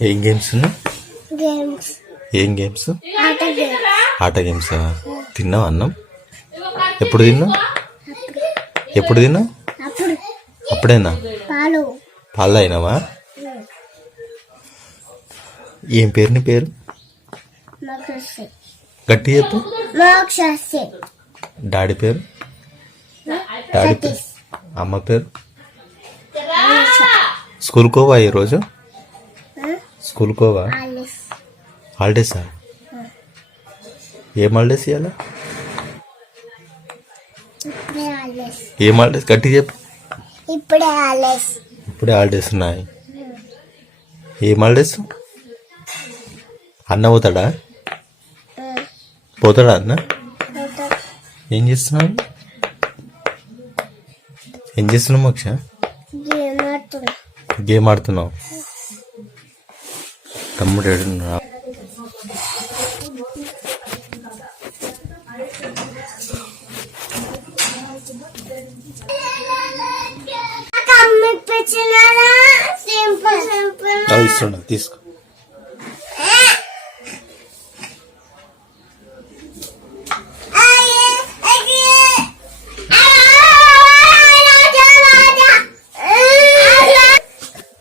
ఏం games games ఏం games ఆట గేమ్స్ ఆట గేమ్సా? తిన్నావు అన్నం? ఎప్పుడు తిన్నావు? ఎప్పుడు తిన్నావు? అప్పుడు అప్పుడేనా? పాలు పాలు అయినావా? ఏం పేరు నీ పేరు? మోక్షి గట్టి చెప్పు. మోక్షి డాడీ పేరు? డాడీ పేరు. అమ్మ పేరు? స్కూల్ కోవా ఈరోజు? స్కూల్ కోవా? హాలిడేసా? ఏం హాలిడేస్ ఇవ్వాలా? ఏం హాలిడేస్ గట్టి చెప్పు. ఇప్పుడే హాలిడేస్. ఇప్పుడే హాలిడేస్ ఉన్నాయి. ఏం హాలిడేస్? అన్న పోతాడా? పోతాడా అన్న? ఏం చేస్తున్నావు? ఏం చేస్తున్నావు మోక్ష? గేమ్ ఆడుతున్నావు. తమ్ముడు ఏడున్నా? ఇస్తున్నా, తీసుకో.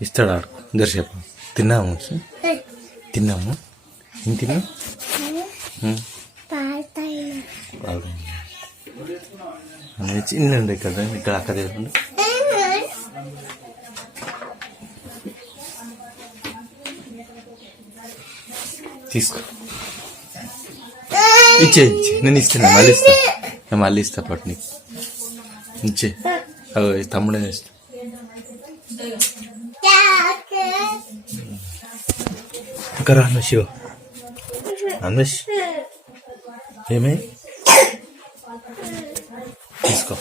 ఇస్తాడు దర్శపు. తిన్నాము తిన్నాము. ఏం తిన్నా? చిన్న ఇక్కడ అక్క దగ్గర తీసుకో. ఇచ్చే నేను ఇస్తున్నా, మళ్ళీ ఇస్తా పట్టు నీకు. ఇచ్చే తమ్ముడే ఇస్తా. ఇంకా రా శివ. అన్వేష్ ఏమే తీసుకో.